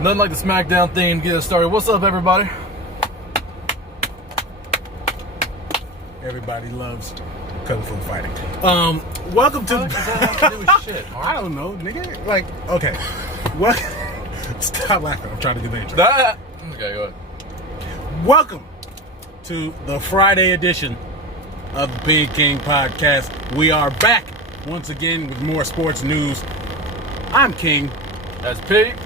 Nothing like the SmackDown theme to get us started. What's up, everybody? Everybody loves kung fu fighting. Welcome to. What does that have to do with shit? I don't know, nigga. Like, okay. Well, stop laughing. I'm trying to get the intro. That. Okay, go ahead. Welcome to the Friday edition of the Peay King podcast. We are back once again with more sports news. I'm King. That's Peay.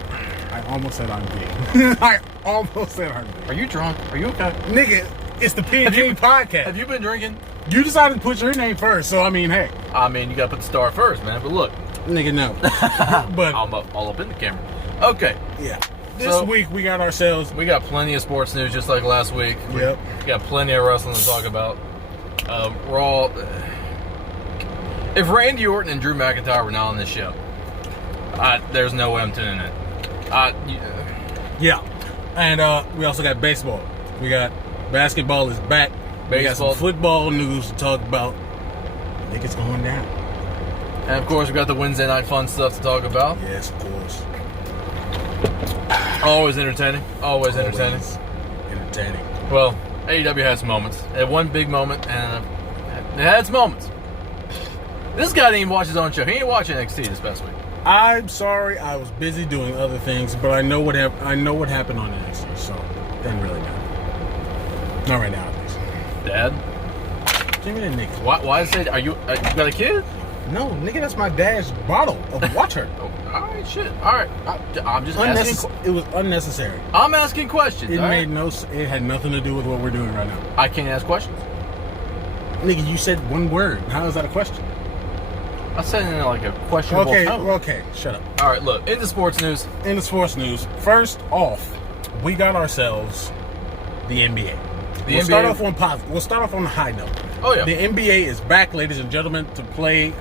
I almost said I'm King. I almost said I'm King. Are you drunk? Are you okay? Nigga, it's the Peay King podcast. Have you been drinking? You decided to put your name first, so I mean, hey. I mean, you gotta put the star first, man. But look. Nigga, no. But I'm all up in the camera. Okay. Yeah. This week we got ourselves. We got plenty of sports news just like last week. Yep. We got plenty of wrestling to talk about. We're all. If Randy Orton and Drew McIntyre were not on this show, there's no way I'm tuning in. Yeah. And we also got baseball. We got basketball is back. We got some football news to talk about. I think it's going down. And of course, we got the Wednesday night fun stuff to talk about. Yes, of course. Always entertaining. Always entertaining. Entertaining. Well, AEW has some moments. It had one big moment, and it had its moments. This guy didn't even watch his own show. He ain't watching NXT this past week. I'm sorry, I was busy doing other things, but I know what happened on NXT, so it doesn't really matter. Not right now, at least. Dad? Give me that nigga. Why is it? You got a kid? No, nigga, that's my dad's bottle of water. Oh, all right, shit. All right, I'm just asking. It was unnecessary. I'm asking questions. It made no. It had nothing to do with what we're doing right now. I can't ask questions. Nigga, you said one word. How is that a question? I said it in like a questionable tone. Okay, shut up. All right, look, into sports news. In the sports news, first off, we got ourselves the NBA. We'll start off on positive. We'll start off on the high note. Oh yeah. The NBA is back, ladies and gentlemen, to play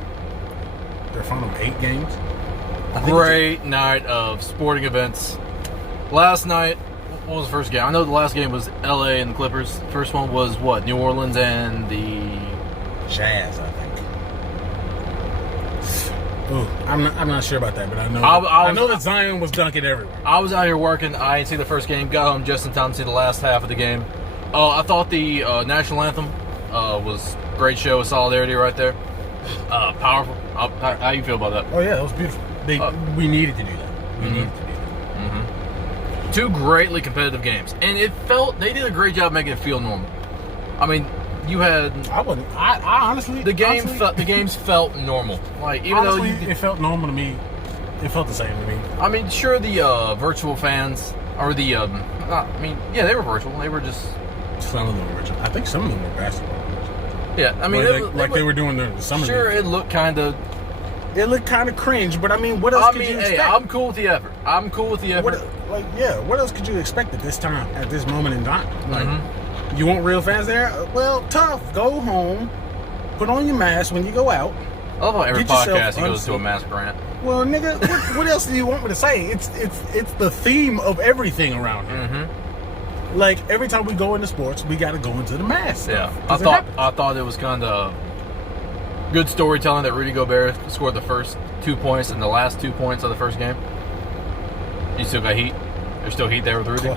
their final 8 games. Great night of sporting events. Last night, what was the first game? I know the last game was LA and the Clippers. First one was what? New Orleans and the Jazz, I think. Ooh, I'm not sure about that, but I know I know that Zion was dunking everywhere. I was out here working. I didn't see the first game. Got home just in time to see the last half of the game. I thought the national anthem was a great show of solidarity right there. Powerful. How you feel about that? Oh yeah, that was beautiful. We needed to do that. We needed to do that. Mm-hmm. 2 greatly competitive games, and they did a great job making it feel normal. I mean, you had. I honestly. The games felt normal. Like even honestly, though it felt normal to me. It felt the same to me. I mean, sure, the virtual fans or the. Yeah, they were virtual. They were just. Some of them were virtual. I think some of them were basketball. Yeah, I mean, they were doing the summer. Sure, games. it looked kind of. It looked kind of cringe, but I mean, what else could you expect? Hey, I'm cool with the effort. What else could you expect at this time, at this moment in time? Like, you want real fans there? Well, tough. Go home, put on your mask when you go out. I love how every podcast goes to a mask rant. Well, nigga, what else do you want me to say? It's the theme of everything around here. Mm-hmm. Like every time we go into sports, we got to go into the mask. Yeah, I thought it was kind of good storytelling that Rudy Gobert scored the first 2 points and the last 2 points of the first game. You still got heat? There's still heat there with Rudy?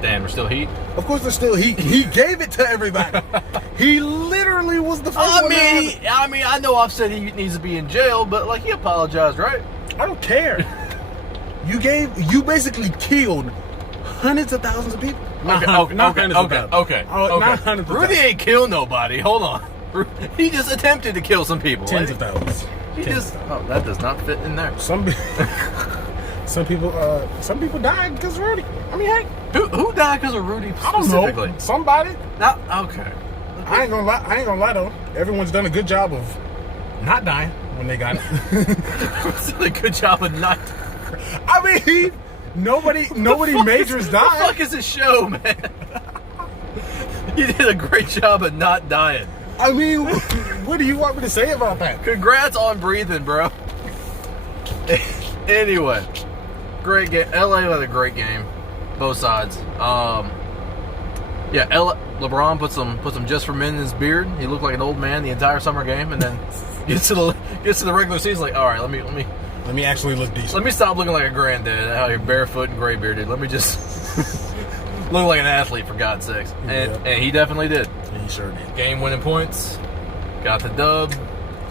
Damn, there's still heat? Of course there's still heat. He gave it to everybody. He literally was the first one. I know I've said he needs to be in jail, but like he apologized, right? I don't care. You basically killed hundreds of thousands of people. Okay. Not hundreds of Rudy ain't killed nobody. Hold on. He just attempted to kill some people. Tens of thousands. That does not fit in there. Some people died because of Rudy. I mean, hey, who died because of Rudy specifically? I don't know. Somebody. Okay. I ain't gonna lie though. Everyone's done a good job of not dying when they got it. It's a good job of not. I mean, nobody majors died. What the fuck is this show, man? You did a great job of not dying. I mean, what do you want me to say about that? Congrats on breathing, bro. Anyway, great game. LA had a great game, both sides. LeBron put some just for men in his beard. He looked like an old man the entire summer game, and then gets to the regular season like, all right, let me Let me actually look decent. Let me stop looking like a granddad out here barefoot and gray bearded. Let me just look like an athlete, for God's sakes. And he definitely did. He sure did. Game winning points. Got the dub.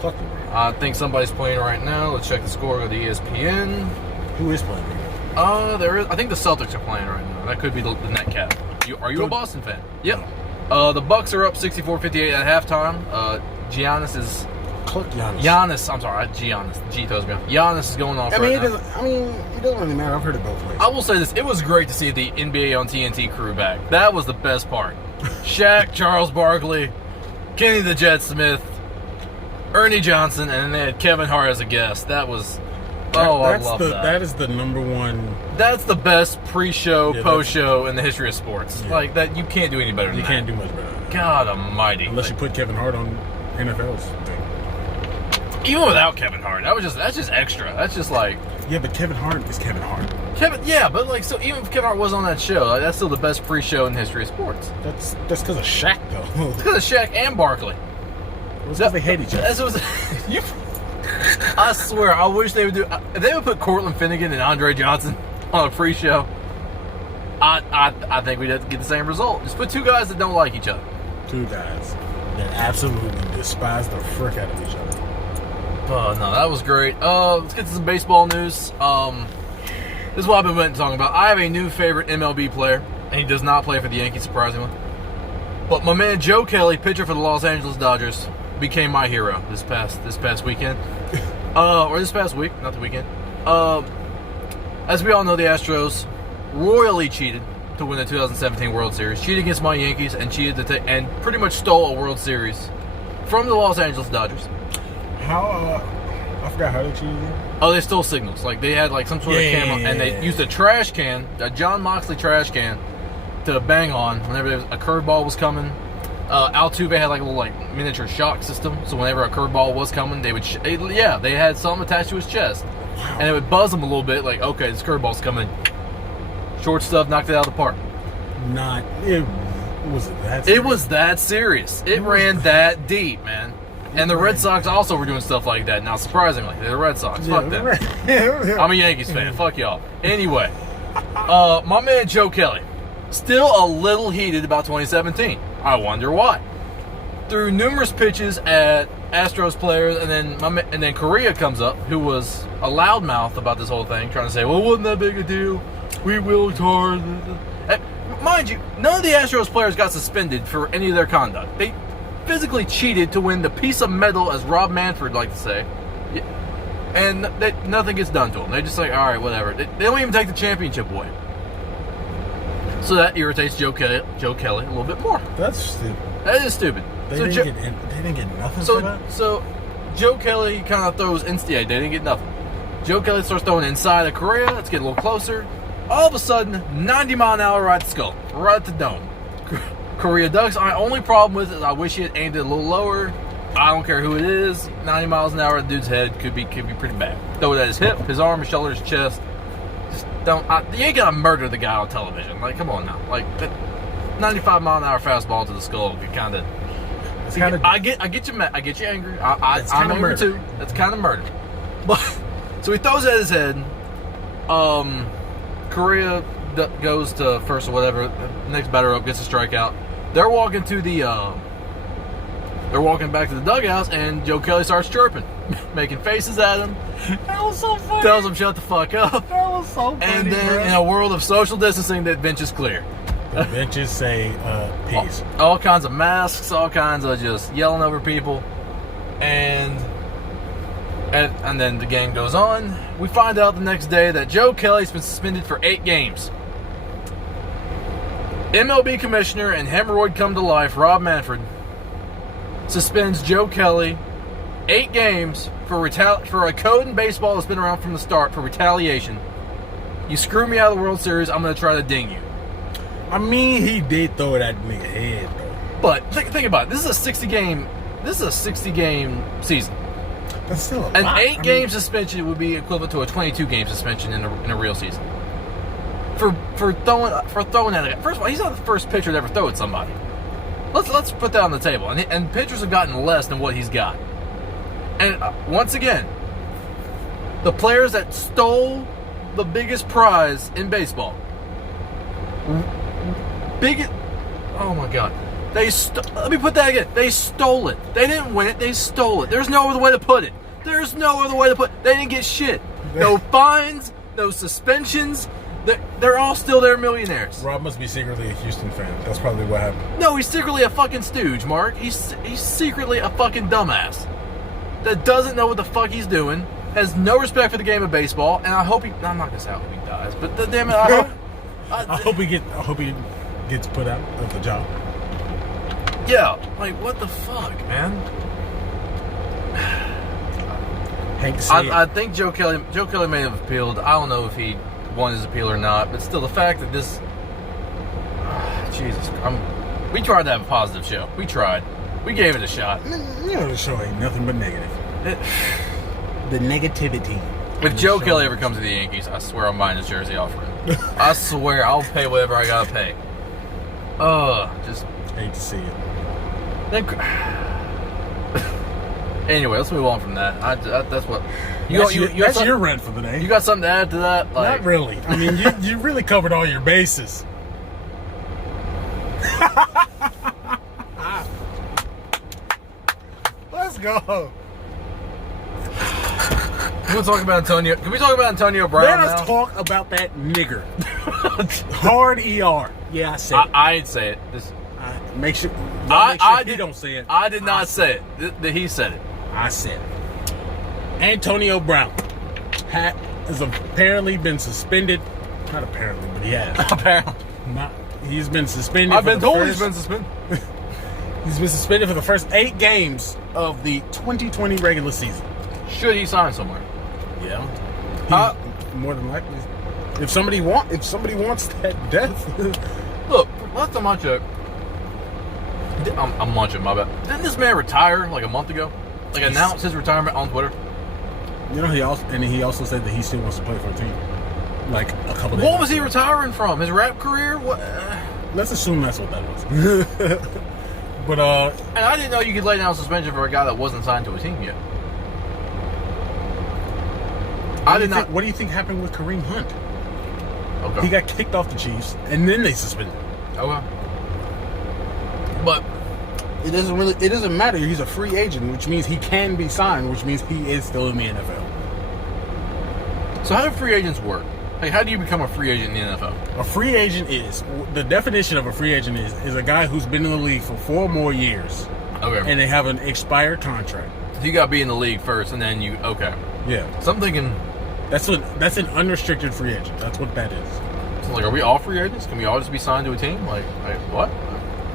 Fuck the I think somebody's playing right now. Let's check the score of the ESPN. Who is playing right now? There is. I think the Celtics are playing right now. That could be the net cap. Are you a Boston fan? Yep. The Bucks are up 64-58 at halftime. Giannis is. Giannis. I'm sorry, Giannis. G throws me off. Giannis is going off. It doesn't really matter. I've heard it both ways. I will say this: it was great to see the NBA on TNT crew back. That was the best part. Shaq, Charles Barkley, Kenny the Jet Smith, Ernie Johnson, and then they had Kevin Hart as a guest. That was. I love that. That is the number one. That's the best pre-show, post-show in the history of sports. Yeah. Like that, you can't do any better than that. You can't do much better than that. God Almighty! Unless you put Kevin Hart on NFL's thing. Even without Kevin Hart, that's just extra. That's just like. Yeah, but Kevin Hart is Kevin Hart. But like, so even if Kevin Hart was on that show, like, that's still the best pre-show in the history of sports. That's because of Shaq, though. It's because of Shaq and Barkley. It's because they hate each other. I swear, I wish they would do. If they would put Cortland Finnegan and Andre Johnson on a pre-show, I think we'd have to get the same result. Just put two guys that don't like each other. Two guys that absolutely despise the frick out of each other. Oh, no, that was great. Let's get to some baseball news. This is what I've been waiting to talk about. I have a new favorite MLB player, and he does not play for the Yankees, surprisingly. But my man Joe Kelly, pitcher for the Los Angeles Dodgers, became my hero this past weekend. Or this past week, not the weekend. As we all know, the Astros royally cheated to win the 2017 World Series. Cheated against my Yankees and and pretty much stole a World Series from the Los Angeles Dodgers. I forgot how they cheated again. Oh, they stole signals. Like, they had, like, some sort of camera, and they used a trash can, a John Moxley trash can, to bang on whenever a curveball was coming. Altuve had, like, a little, like, miniature shock system, so whenever a curveball was coming, they would, they had something attached to his chest. Wow. And it would buzz him a little bit, like, okay, this curveball's coming. Short stuff, knocked it out of the park. It was that serious. It ran that deep, man. And the Red Sox also were doing stuff like that. Now, surprisingly, they're the Red Sox. Fuck them. I'm a Yankees fan. Fuck y'all. Anyway, my man Joe Kelly, still a little heated about 2017. I wonder why. Threw numerous pitches at Astros players, and then Correa comes up, who was a loudmouth about this whole thing, trying to say, well, it wasn't that big a deal. We worked hard. Mind you, none of the Astros players got suspended for any of their conduct. They physically cheated to win the piece of metal, as Rob Manfred liked to say, and nothing gets done to them. They're just like, all right, whatever. They don't even take the championship away. So that irritates Joe Kelly a little bit more. That's stupid. That is stupid. They didn't get nothing for that? So Joe Kelly kind of throws they didn't get nothing. Joe Kelly starts throwing inside of Correa. Let's get a little closer. All of a sudden, 90-mile-an-hour right at the skull, right at the dome. Correa ducks. My only problem with it is I wish he had aimed it a little lower. I don't care who it is. 90 miles an hour at the dude's head could be pretty bad. Throw it at his hip, his arm, his shoulder, his chest. Just don't. You ain't gonna murder the guy on television. Like, come on now. Like, that 95-mile-an-hour fastball to the skull could kind of. I get you mad. I get you angry. I'm angry too. That's kind of murder. But so he throws it at his head. Correa goes to first or whatever. Next batter up gets a strikeout. They're walking back to the dugouts, and Joe Kelly starts chirping, making faces at him. That was so funny. Tells him shut the fuck up. That was so funny. And then, in a world of social distancing, that bench is clear. The benches say peace. All kinds of masks, all kinds of just yelling over people, and then the game goes on. We find out the next day that Joe Kelly's been suspended for 8 games. MLB commissioner and hemorrhoid come to life, Rob Manfred, suspends Joe Kelly 8 games for a code in baseball that's been around from the start for retaliation. You screw me out of the World Series, I'm going to try to ding you. I mean, he did throw it at the nigga head, though. But think about it. This is a 60 game season. That's still a lot. An 8-game suspension would be equivalent to a 22-game suspension in a real season. For throwing at a guy. First of all, he's not the first pitcher to ever throw at somebody. Let's put that on the table. And pitchers have gotten less than what he's got. And once again, The players that stole the biggest prize in baseball. Oh my God. Let me put that again. They stole it. They didn't win it. They stole it. There's no other way to put it. There's no other way to put it. They didn't get shit. No fines, no suspensions. They're all still their millionaires. Rob must be secretly a Houston fan. That's probably what happened. No, he's secretly a fucking stooge, Mark. He's secretly a fucking dumbass that doesn't know what the fuck he's doing, has no respect for the game of baseball, and I hope I'm not gonna say I hope he dies, but damn it, I hope he gets put out of the job. Yeah, like what the fuck, man? Hate to see it. I think Joe Kelly may have appealed. I don't know if he won his appeal or not, but still, the fact that this, Jesus, we tried to have a positive show. We tried. We gave it a shot. You know, the show ain't nothing but negative. The negativity. If Joe Kelly ever comes to the Yankees, I swear I'm buying his jersey off for him. I swear I'll pay whatever I gotta pay. Just hate to see it. Anyway, let's move on from that. That's what that's your rant for the day. You got something to add to that? Like, not really. I mean, you really covered all your bases. Let's go. Can we talk about Antonio Brown? Let us talk about that nigger. Hard ER. Yeah, I said it. I'd say it. Make sure he don't say it. I did not say it. He said it. I said it. Antonio Brown has apparently been suspended. Not apparently, but he has. Apparently. He's been suspended. I've been told he's been suspended. He's been suspended for the first 8 games of the 2020 regular season. Should he sign somewhere? Yeah. More than likely. If somebody wants that death. Look, last time I checked, I'm munching, my bad. Didn't this man retire like a month ago? Like announce his retirement on Twitter? You know, he also said that he still wants to play for a team. Like a couple days. What was he retiring from? His rap career? What? Let's assume that's what that was. But and I didn't know you could lay down suspension for a guy that wasn't signed to a team yet. What do you think happened with Kareem Hunt? Okay. He got kicked off the Chiefs, and then they suspended him. Okay. But it doesn't matter. He's a free agent, which means he can be signed, which means he is still in the NFL. So how do free agents work? Like, how do you become a free agent in the NFL? A free agent the definition of a free agent is a guy who's been in the league for 4 more years. Okay. And they have an expired contract. So you got to be in the league first, and then Yeah. So I'm thinking that's an unrestricted free agent. That's what that is. So like, are we all free agents? Can we all just be signed to a team? Like what?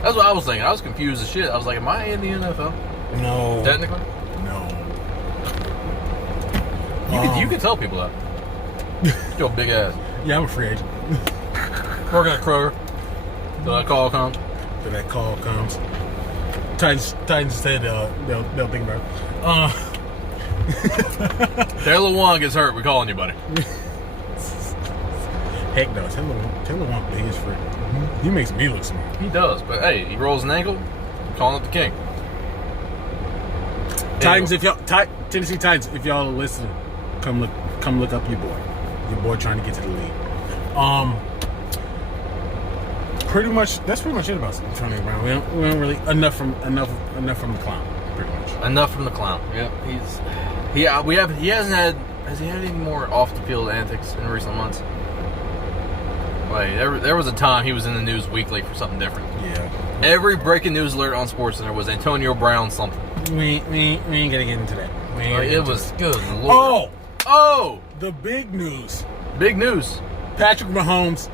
That's what I was thinking. I was confused as shit. I was like, am I in the NFL? No. Technically? No. You can tell people that. Your big ass. Yeah, I'm a free agent. Working at Kroger. Till that call comes. Titans said they'll think about it. Taylor Wan gets hurt. We're calling you, buddy. Heck no. Taylor Wan big as frick. He makes me look smart. He does, but hey, he rolls an ankle. I'm calling it the king. Titans, Tennessee Titans, if y'all are listening, come look up your boy. Your boy trying to get to the league. That's pretty much it about Antonio Brown. We don't really enough from the clown. Pretty much. Enough from the clown. Yep. Has he had any more off the field antics in recent months? Like there was a time he was in the news weekly for something different. Yeah. Every breaking news alert on SportsCenter was Antonio Brown something. We ain't gonna get into that. It was good. Lord. Oh! The big news. Big news. Patrick Mahomes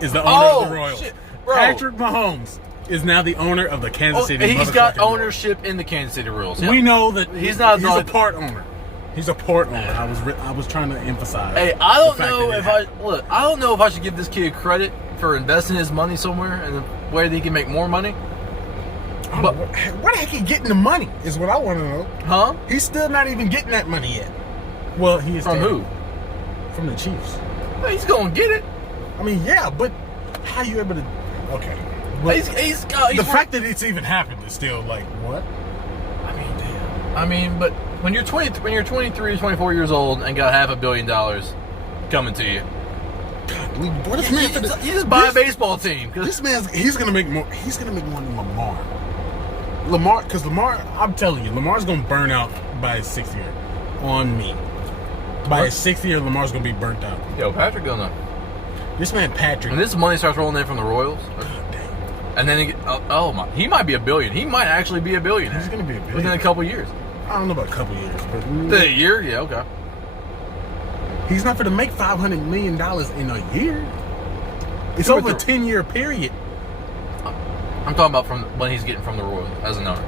is the owner of the Royals. Shit, bro. Patrick Mahomes is now the owner of the Kansas City. He's got ownership in the Kansas City Royals. Yep. We know that he's a part owner. He's a part owner. I was trying to emphasize. Hey, I don't know if I should give this kid credit for investing his money somewhere in a way that he can make more money. But where the heck he getting the money is what I want to know. Huh? He's still not even getting that money yet. Well, he is from who? From the Chiefs. Well, he's gonna get it. I mean, yeah, but how you able to? Okay. He's the fact that it's even happened is still like what? I mean, damn. I mean, but when you're 23, 24 years old and got $500 million coming to you, What if you just buy a baseball team. This man's he's gonna make more. He's gonna make more than Lamar. Because Lamar, I'm telling you, Lamar's gonna burn out by his 6th year. On me. By his 6th year, Lamar's gonna be burnt out. Yo, Patrick gonna. This man, Patrick. And this money starts rolling in from the Royals. And then he might be a billion. He might actually be a billionaire. He's gonna be a billion within a couple years. I don't know about a couple years, but a year, yeah, okay. He's not going to make $500 million in a year. It's over a 10-year period. I'm talking about from when he's getting from the Royals as an owner.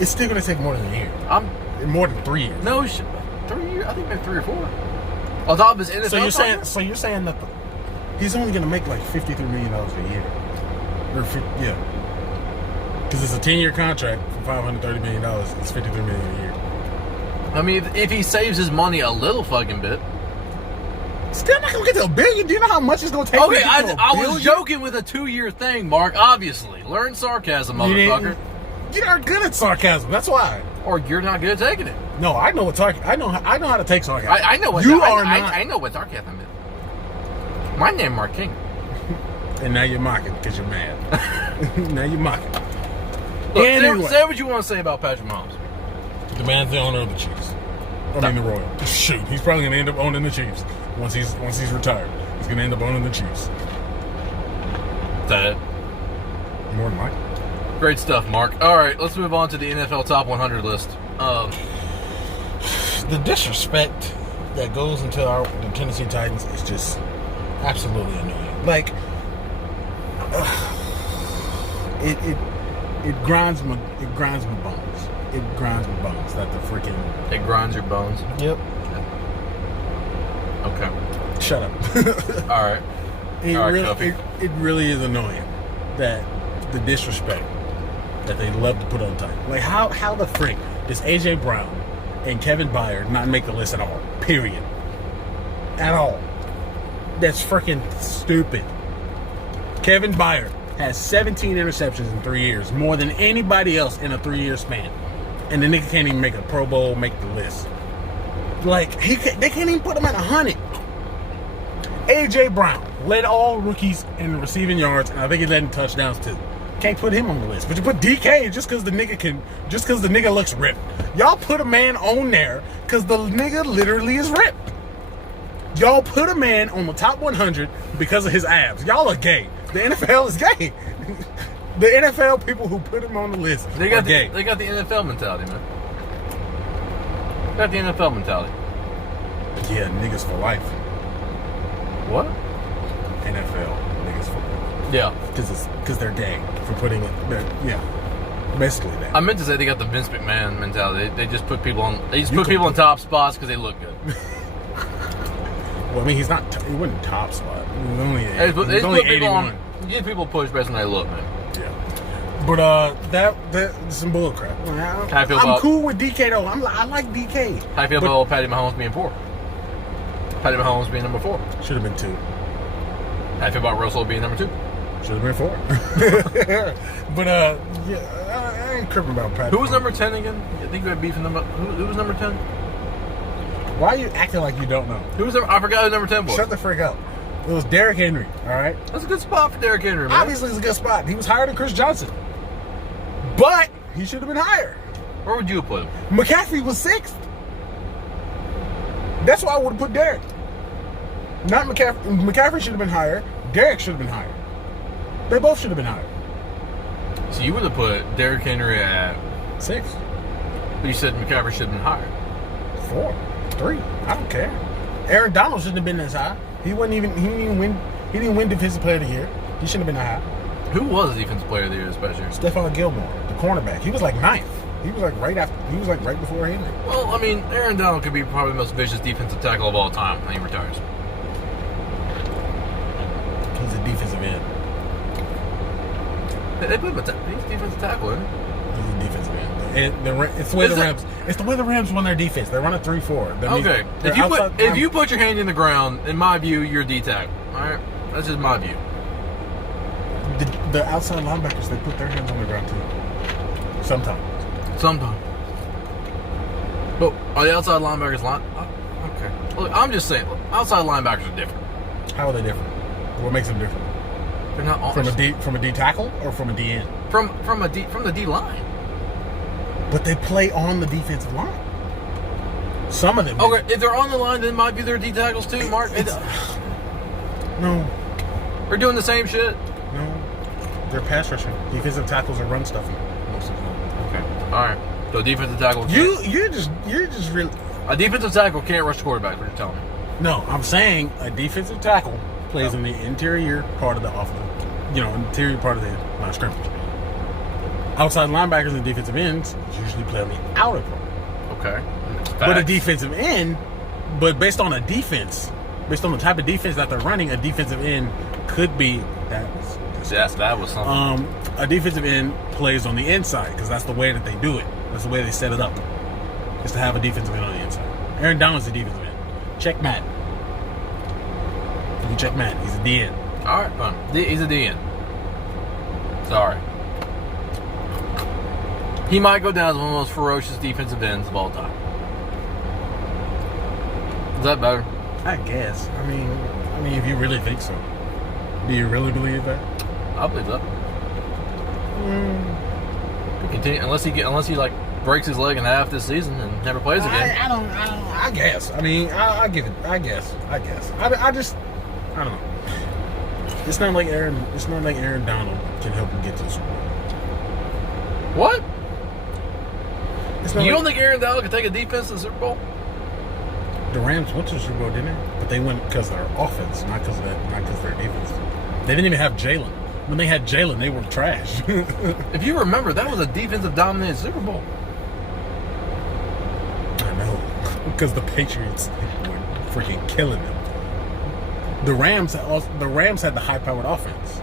It's still going to take more than a year. More than 3 years. No, 3 years. I think maybe 3 or 4. On top of his NFL. So you're saying that he's only going to make like $53 million a year. Yeah. Because it's a 10-year contract for $530 million. It's $53 million a year. I mean, if he saves his money a little fucking bit. Still not going to get to $1 billion. Do you know how much it's going to take? Okay, I was joking with a 2-year thing, Mark, obviously. Learn sarcasm, motherfucker. You aren't good at sarcasm. That's why. Or you're not good at taking it. No, I know what sarcasm. I know how to take sarcasm. I know what you I, are I, not. I know what sarcasm is. My name Mark King. And now you're mocking because you're mad. Now you're mocking. Look, anyway, say what you want to say about Patrick Mahomes. The man's the owner of the Chiefs. I mean the Royals. Shoot, he's probably gonna end up owning the Chiefs once he's retired. He's gonna end up owning the Chiefs. Is that it? More than likely. Great stuff, Mark. All right, let's move on to the NFL Top 100 list. The disrespect that goes into the Tennessee Titans is just absolutely annoying. Like, it grinds my bones. It grinds my bones that the freaking. It grinds your bones. Yep. Okay. Shut up. All right. It really is annoying that the disrespect that they love to put on Titans. Like how the frick does AJ Brown and Kevin Byard not make the list at all? Period. At all. That's freaking stupid. Kevin Byard has 17 interceptions in 3 years, more than anybody else in a 3-year span. And the nigga can't even make a Pro Bowl, make the list. Like, they can't even put him at 100. AJ Brown led all rookies in receiving yards, and I think he led in touchdowns too. Can't put him on the list. But you put DK just because the nigga looks ripped. Y'all put a man on there because the nigga literally is ripped. Y'all put a man on the top 100 because of his abs. Y'all are gay. The NFL is gay. The NFL people who put him on the list are gay. They got the NFL mentality, man. Got the NFL mentality. Yeah, niggas for life. What? NFL niggas for life. Yeah. Because they're gay for putting it. Yeah. Basically that. I meant to say they got the Vince McMahon mentality. They just put people on. They just put people in top spots because they look good. Well, I mean, he wasn't top spot. He was only, they just only put 81. You give people push based on how they look, man. Yeah. But that's some bull crap. I'm cool with DK though. I like DK. How you feel about Patty Mahomes being 4? Patty Mahomes being number 4. Should have been 2. How you feel about Russell being number 2? Should have been 4. But yeah, I ain't tripping about Patty. Who was number 10 again? I think you had beef in number. Who was number 10? Why are you acting like you don't know? Who was number? I forgot who number 10 was. Shut the frick up. It was Derrick Henry. All right. That's a good spot for Derrick Henry, man. Obviously, it's a good spot. He was higher than Chris Johnson, but he should have been higher. Where would you have put him? McCaffrey was 6th. That's why I would have put Derrick. Not McCaffrey. McCaffrey should have been higher. Derrick should have been higher. They both should have been higher. So you would have put Derrick Henry at 6. But you said McCaffrey should have been higher. 4, 3. I don't care. Aaron Donald shouldn't have been this high. He didn't win Defensive Player of the Year. He shouldn't have been that high. Who was Defensive Player of the Year this past year? Stephon Gilmore, the cornerback. He was like 9th. He was like right before Henry. Well, I mean, Aaron Donald could be probably the most vicious defensive tackle of all time when he retires. He's a defensive end. They put him at he's a defensive tackle, isn't he? He's a defensive end. It's the way the Rams won their defense. They run a 3-4. Okay. If you put your hand in the ground, in my view, you're a D tackle. All right, that's just my view. The outside linebackers, they put their hands on the ground too. Sometimes. But are the outside linebackers okay. Look, I'm just saying, look, outside linebackers are different. How are they different? What makes them different? They're not all, From a D tackle or from a D end? from the D line. But they play on the defensive line. Some of them. Okay, if they're on the line, then it might be their D tackles too, Mark. No. We're doing the same shit. No. They're pass rushing. Defensive tackles are run stuffing most of the time. Okay. All right. So defensive tackle. You're just really. A defensive tackle can't rush the quarterback. What you're telling me? No, I'm saying a defensive tackle plays in the interior part of the offense. Interior part of the line of scrimmage. Outside linebackers and defensive ends usually play on the outer part. Okay. But a defensive end, based on a defense, based on the type of defense that they're running, a defensive end could be that was something. A defensive end plays on the inside because that's the way that they do it. That's the way they set it up. Is to have a defensive end on the inside. Aaron Donald's a defensive end. Check Matt. You check Matt. He's a DN. All right, fine. He's a DN. Sorry. He might go down as one of the most ferocious defensive ends of all time. Is that better? I guess. I mean, if you really think so, do you really believe that? I believe that. Continue unless he like breaks his leg in half this season and never plays again. I guess. I mean, I give it. I guess. I don't know. It's not like Aaron Donald can help him get to the Super Bowl. What? You don't think Aaron Donald can take a defense to the Super Bowl? The Rams went to the Super Bowl, didn't they? But they went because of their offense, not because of their defense. They didn't even have Jalen. When they had Jalen, they were trash. If you remember, that was a defensive dominated Super Bowl. I know, because the Patriots were freaking killing them. The Rams had the high-powered offense,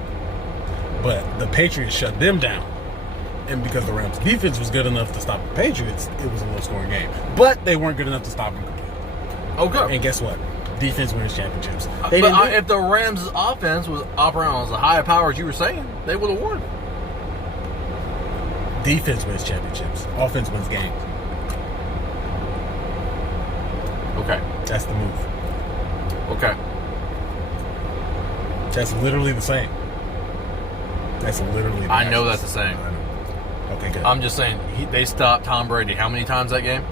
but the Patriots shut them down. And because the Rams' defense was good enough to stop the Patriots, it was a low-scoring game. But they weren't good enough to stop them completely. Okay. And guess what? Defense wins championships. If the Rams' offense was operating on as high a power as you were saying, they would have won. Defense wins championships. Offense wins games. Okay. That's the move. Okay. That's literally the same. That's literally the I know that's the same. Okay, good. I'm just saying, they stopped Tom Brady how many times that game?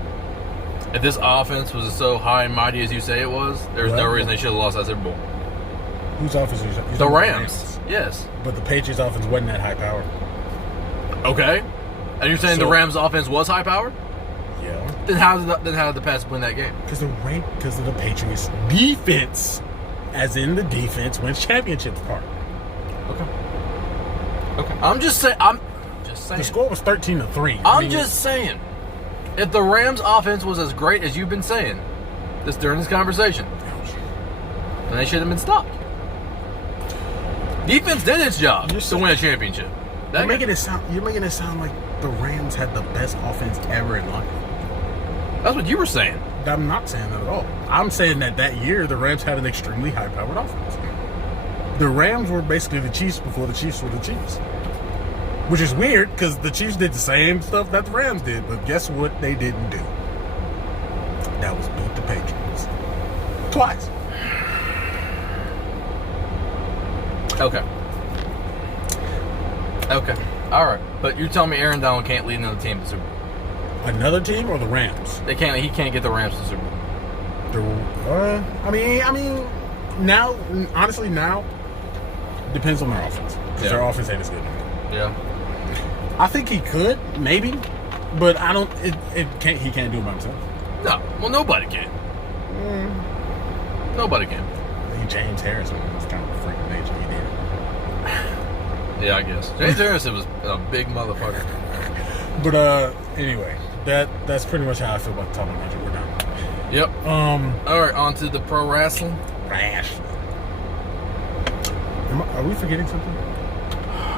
If this offense was so high and mighty as you say it was, there's no reason they should have lost that Super Bowl. Whose offense is the Rams. Yes. But the Patriots' offense wasn't that high power. Okay. And you're saying the Rams' offense was high powered? Yeah. Then how did the Pats win that game? Because of the Patriots' defense, as in the defense wins championships part. Okay. I'm just saying. The score was 13-3. I'm just saying. If the Rams' offense was as great as you've been saying during this conversation, then they should have been stopped. Defense did its job to win a championship. You're making it sound like the Rams had the best offense ever in life. That's what you were saying. I'm not saying that at all. I'm saying that year the Rams had an extremely high-powered offense. The Rams were basically the Chiefs before the Chiefs were the Chiefs. Which is weird, because the Chiefs did the same stuff that the Rams did, but guess what they didn't do? That was beat the Patriots. Twice. Okay. All right. But you're telling me Aaron Donald can't lead another team to the Super Bowl? Another team or the Rams? He can't get the Rams to the Super Bowl. Now, honestly, depends on their offense. Because their offense ain't as good anymore. Yeah. I think he could, maybe, but I don't. He can't do it by himself. No, well, nobody can. Nobody can. I think James Harrison was kind of a freak of nature. He did it. Yeah, I guess James Harrison was a big motherfucker. But anyway, that's pretty much how I feel about the top 100. We're done. Yep. All right, on to the pro wrestling. Are we forgetting something?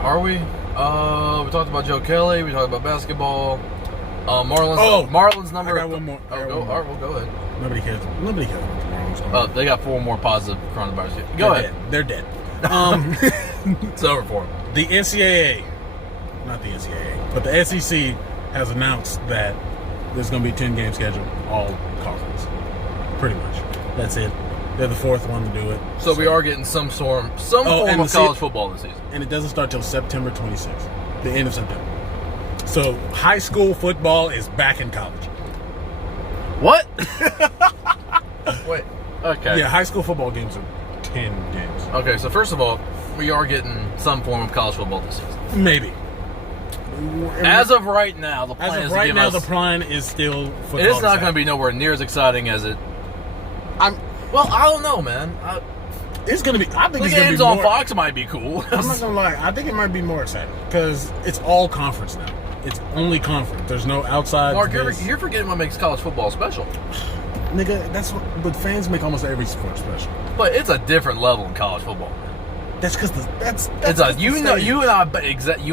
Are we? We talked about Joe Kelly. We talked about basketball. Marlins. Marlins number. I got one more. All right, well, go ahead. Nobody cares about the Marlins. Oh, they got 4 more positive coronavirus. Go ahead. They're dead. It's over for them. The NCAA, not the NCAA, but the SEC has announced that There's going to be a 10-game schedule, all conference. Pretty much. That's it. They're the fourth one to do it. So we are getting some form of college football this season. And it doesn't start till September 26th, the end of September. So high school football is back in college. What? Wait. Okay. Yeah, high school football games are 10 games. Okay, so first of all, we are getting some form of college football this season. Maybe. As of right now, the plan As is of to right give now, us, the plan is still football. it's not going to be nowhere near as exciting as it. Well, I don't know, man. It's going to be. I think The it's going to games be on more. Fox might be cool. I'm not gonna lie. I think it might be more exciting because it's all conference now. It's only conference. There's no outside. Mark, you're forgetting what makes college football special. Nigga, that's what. But fans make almost every sport special. But it's a different level in college football. That's because that's It's a the you know stadium. you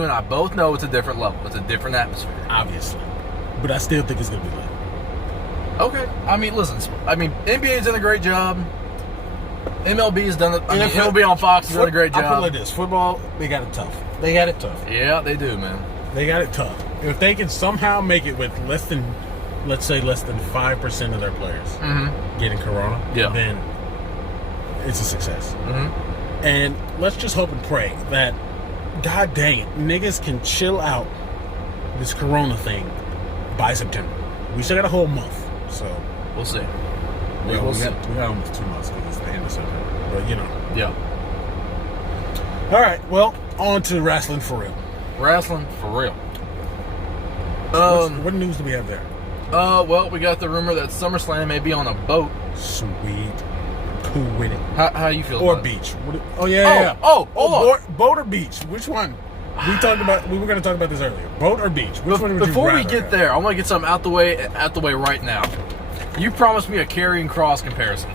and I both know it's a different level. It's a different atmosphere. Obviously, but I still think it's gonna be lit. Okay. I mean, listen. I mean, NBA's done a great job. MLB's done it. I mean, MLB on Fox has done a great job. I put it like this: football, they got it tough. They got it tough. Yeah, they do, man. They got it tough. If they can somehow make it with less than 5% of their players getting corona, then it's a success. And let's just hope and pray that, god dang it, niggas can chill out this corona thing by September. We still got a whole month, so We'll see. we We'll see. got almost 2 months because it's the end of September. But Yeah. All right. Well, on to wrestling for real. Wrestling for real. What news do we have there? Well, we got the rumor that SummerSlam may be on a boat. Sweet. Cool with it. How you feel Or about beach. Yeah. hold on. Boat or beach? Which one? We were going to talk about this earlier. Boat or beach? Which one would you Before we rather get have? there, I want to get something out the way right now. You promised me a carrying cross comparison.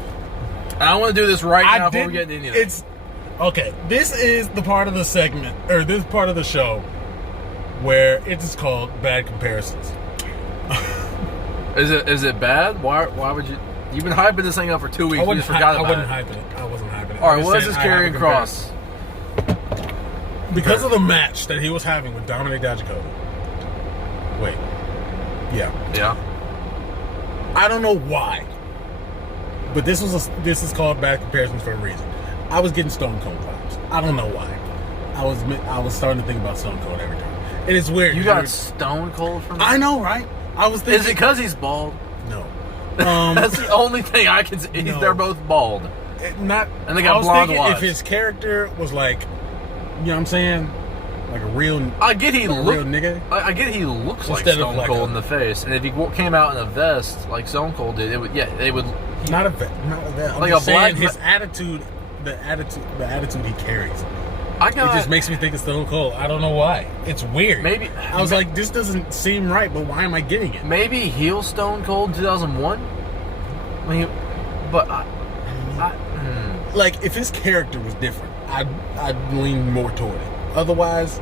And I want to do this right now before we get into anything. It's okay. This is the part of the segment, or this part of the show, where it is called Bad Comparisons. Is it bad? Why would you? You've been hyping this thing up for 2 weeks. I We wasn't just forgot about it. hyping it. I wasn't hyping it. All I right, just what is said this I have a carrying cross? Because of the match that he was having with Dominic Dijakovic. Wait. Yeah. Yeah. I don't know why, but this is called Bad Comparisons for a reason. I was getting Stone Cold vibes. I don't know why. I was starting to think about Stone Cold every time, and it's weird. You got Stone Cold from that? I know, right? I was thinking. Is it because he's bald? No. That's the only thing I can see. No. They're both bald. Not. And they got I was blonde thinking wives. if his character was like, you know what I'm saying, like a real. I get he real nigga. I get he looks like Instead of Stone like Cold a- in the face, and if he came out in a vest like Stone Cold did, they would. Not a vest. I'm Like just a black saying his attitude, the attitude he carries. I It got. just makes me think of Stone Cold. I don't know why. It's weird. Maybe I was like, this doesn't seem right, but why am I getting it? maybe heel Stone Cold in 2001. But Like, if his character was different, I'd lean more toward it. Otherwise,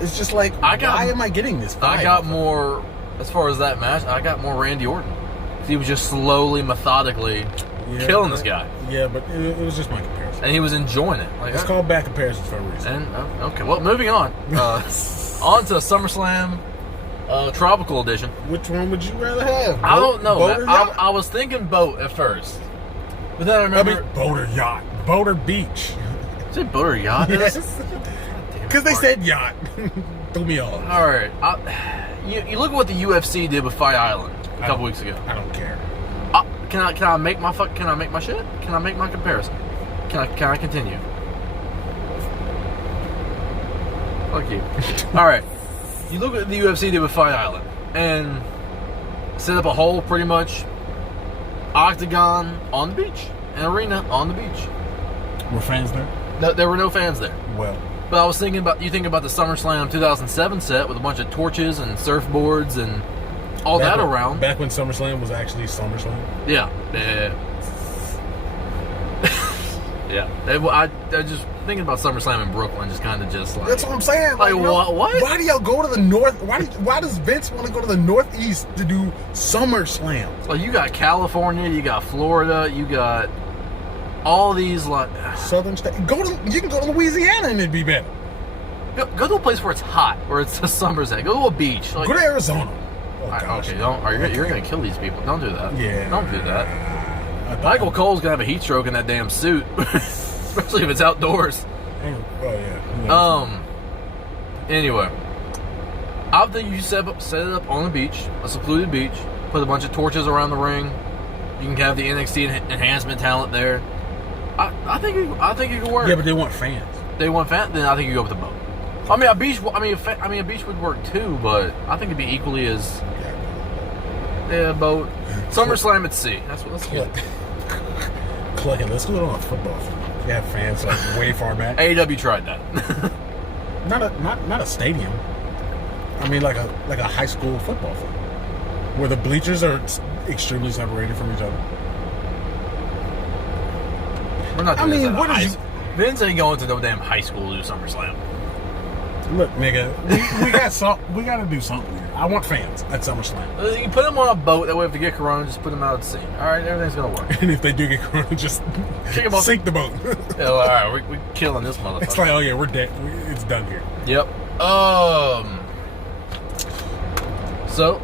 it's just like, why am I getting this vibe? I got more as far as that match. I got more Randy Orton. He was just slowly, methodically killing this guy, Yeah, but it was just my comparison. and he was enjoying it. Like, It's called Bad Comparisons for a reason. And okay, well, moving on. On to SummerSlam Tropical Edition. Which one would you rather have? I don't know. Boat or man. yacht? I was thinking boat at first, but then I I remember. mean, boat or yacht. Boat or beach. Is it boat or yacht? Yes. Damn it, Because they Mark. said yacht. Threw me off. All right. You look at what the UFC did with Fight Island a couple weeks ago. I don't care. Can I make my shit? Can I make my comparison? Can I continue? Fuck you. All right. You look at the UFC did with Fight Island and set up a whole pretty much octagon on the beach, an arena on the beach. Were fans there? No, there were no fans there. Well, But I was thinking about the SummerSlam 2007 set with a bunch of torches and surfboards and all that around. Back when SummerSlam was actually SummerSlam. Yeah. Yeah. I just thinking about SummerSlam in Brooklyn, just kind of just like. That's what I'm saying. Like, what? Why do y'all go to the north? Why does Vince want to go to the Northeast to do SummerSlam? Like, you got California, you got Florida, you got all these like. Southern state. You can go to Louisiana and it'd be better. Go to a place where it's hot, where it's the summer's at. Go to a beach. Like, Go to Arizona. gosh. Okay, you're gonna kill these people. Don't do that. Yeah. Don't do that. Michael Cole's gonna have a heat stroke in that damn suit, especially if it's outdoors. Oh yeah. Anyway, I think you set it up on the beach, a secluded beach. Put a bunch of torches around the ring. You can have the NXT enhancement talent there. I think it could work. Yeah, but they want fans. They want fans. Then I think you go with the boat. I mean, a beach. A beach would work too, but I think it'd be equally as. Yeah, boat. SummerSlam at sea. That's what. Let's get. Clay, let's do it on a football field. You have fans like way far back. AEW tried that. not a stadium. I mean, like a high school football field where the bleachers are extremely separated from each other. We're not doing Vince ain't going to no damn high school to do SummerSlam. Look, nigga, we got to do something here. I want fans at SummerSlam. You can put them on a boat. That way, if they get corona, just put them out at sea. All right, everything's gonna work. And if they do get corona, just sink the boat. Yeah, all right, we're killing this motherfucker. It's like, oh yeah, we're dead. It's done here. Yep. So,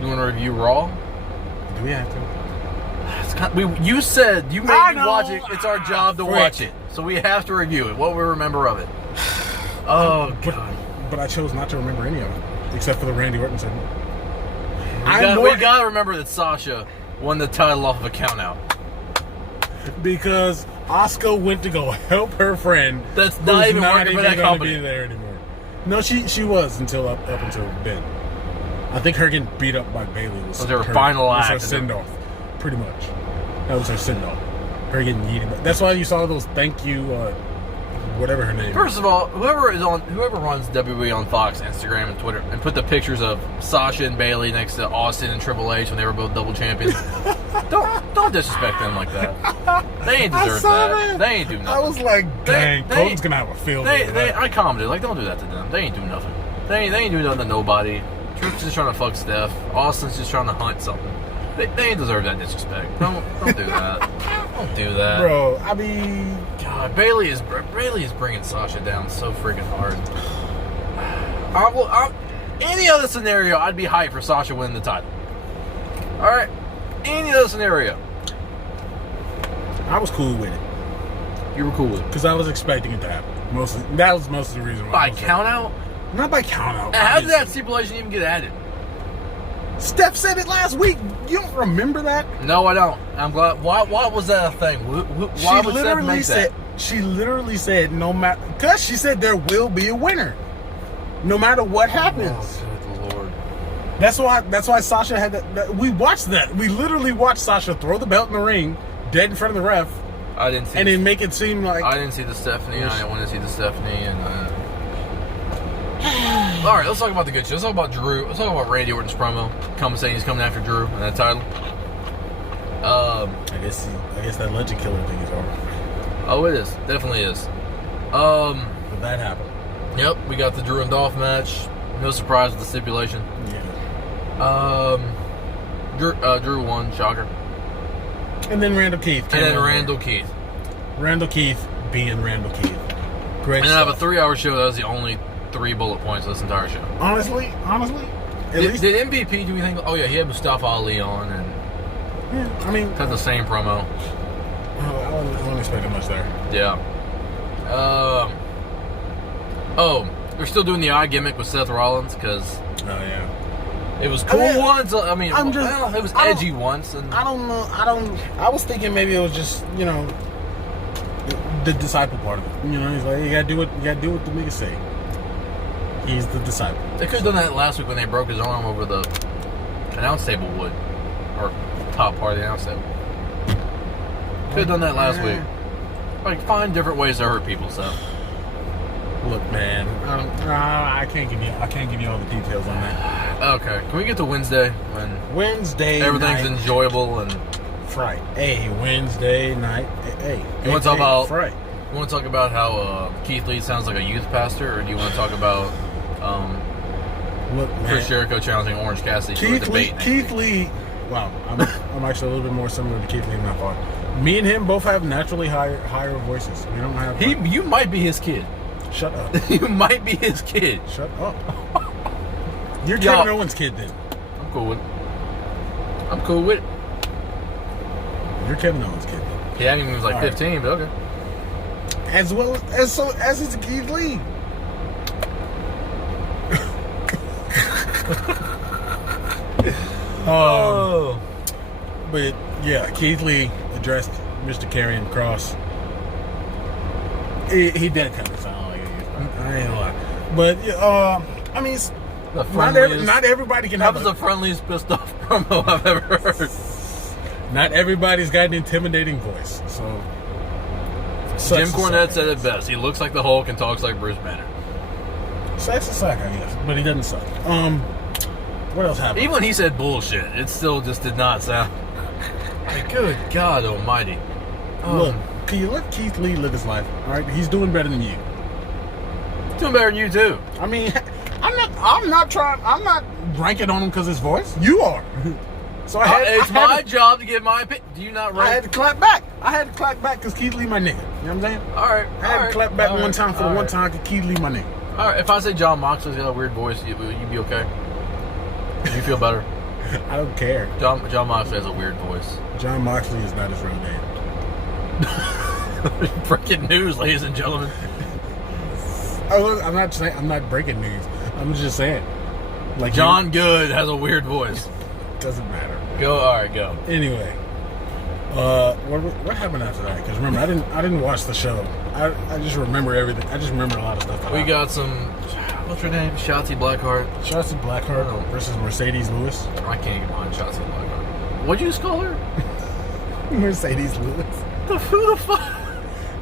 you want to review Raw? Do we have to? You said you made me watch it. It's our job to watch it, so we have to review it. What we remember of it? Oh God! But I chose not to remember any of it, except for the Randy Orton segment. We gotta remember that Sasha won the title off of a countout because Asuka went to go help her friend. That's not even working for that company. Be there anymore. No, she was until up until then. I think her getting beat up by Bayley was her final act. Her send off, pretty much. That was her send off. Her getting yeeted. That's why you saw those thank you, whatever her name. First of all, whoever runs WWE on Fox, Instagram, and Twitter, and put the pictures of Sasha and Bayley next to Austin and Triple H when they were both double champions. don't disrespect them like that. They ain't deserve that. They ain't do nothing. I was like, dang, Colton's gonna have a field. I commented like, don't do that to them. They ain't do nothing. They ain't doing nothing to nobody. Tripp's just trying to fuck Steph. Austin's just trying to hunt something. They ain't deserve that disrespect. Don't do that. Don't do that, bro. I mean, God, Bayley is bringing Sasha down so freaking hard. Any other scenario, I'd be hyped for Sasha winning the title. All right, any other scenario, I was cool with it. You were cool with it because I was expecting it to happen. That was most of the reason why. By count out? Not by count out. How did that stipulation even get added? Steph said it last week. You don't remember that? No, I don't. I'm glad. Why was that a thing? Why would Steph make that? She literally said no matter, because she said there will be a winner, no matter what happens. Oh, good Lord. That's why Sasha had that. We watched that. We literally watched Sasha throw the belt in the ring, dead in front of the ref. I didn't see. And then make it seem like I didn't see the Stephanie. I didn't want to see the Stephanie and. All right, let's talk about the good shit. Let's talk about Drew. Let's talk about Randy Orton's promo. Saying he's coming after Drew and that title. I guess that legend killer thing is over. Oh, it is. Definitely is. But that happened. Yep, we got the Drew and Dolph match. No surprise with the stipulation. Yeah. Drew won. Shocker. And then Randall Keith. Randall Keith being Randall Keith. Great. And I have a 3-hour show. That was the only 3 bullet points of this entire show. Honestly, did MVP do anything? Oh yeah, he had Mustafa Ali on, and yeah, I mean, had the same promo. I wasn't expecting much there. Yeah. They're still doing the eye gimmick with Seth Rollins because. Oh yeah. It was cool once. I mean, it was edgy once, and I don't know. I was thinking maybe it was just the disciple part of it. He's like, you gotta do what the niggas say. He's the disciple. They could have done that last week when they broke his arm over the announce table wood, or top part of the announce table. Could have done that last week. Like, find different ways to hurt people. So, look, man, I can't give you all the details on that. Okay, can we get to Wednesday when everything's night, enjoyable and Friday? Hey, Wednesday night. Hey, you want to talk about Friday? You want to talk about how Keith Lee sounds like a youth pastor, or do you want to talk about Chris Jericho challenging Orange Cassidy to a debate? Keith Lee. Wow, I'm actually a little bit more similar to Keith Lee than I thought. Me and him both have naturally higher voices. We don't have. You might be his kid. Shut up. You might be his kid. Shut up. You're Kevin Owens' kid then. I'm cool with it. I'm cool with it. You're Kevin Owens kid. Yeah, he was like All 15, but okay. As well as it's Keith Lee. But yeah, Keith Lee addressed Mr. Karrion Kross. He did kind of sound like it. I ain't gonna lie. But I mean, not everybody can That have was the friendliest pissed off promo I've ever heard. Not everybody's got an intimidating voice. So Jim Cornette said it best. He looks like the Hulk and talks like Bruce Banner. Sucks to suck, I guess, but he doesn't suck. What else happened? Even when he said bullshit, it still just did not sound. Like, good God Almighty! Look, can you let Keith Lee live his life? All right, he's doing better than you. Doing better than you too. I mean, I'm not ranking on him because his voice. You are. So It's my job to give my opinion. Do you not rank? I had to clap back. Because Keith Lee my nigga. You know what I'm saying? All right. I had to clap back one time for the one time because Keith Lee my nigga. All right. If I say John Moxley's got a weird voice, you be okay? You feel better? I don't care. John Moxley has a weird voice. John Moxley is not his real name. Breaking news, ladies and gentlemen. I'm not breaking news. I'm just saying. Like John Good has a weird voice. Doesn't matter. Go. All right. Go. Anyway, what happened after that? Because remember, I didn't watch the show. I just remember everything. I just remember a lot of stuff. We got some. What's her name? Shotzi Blackheart. Shotzi Blackheart versus Mercedes Lewis. I can't get behind Shotzi Blackheart. What'd you just call her? Mercedes Lewis. Who the fuck?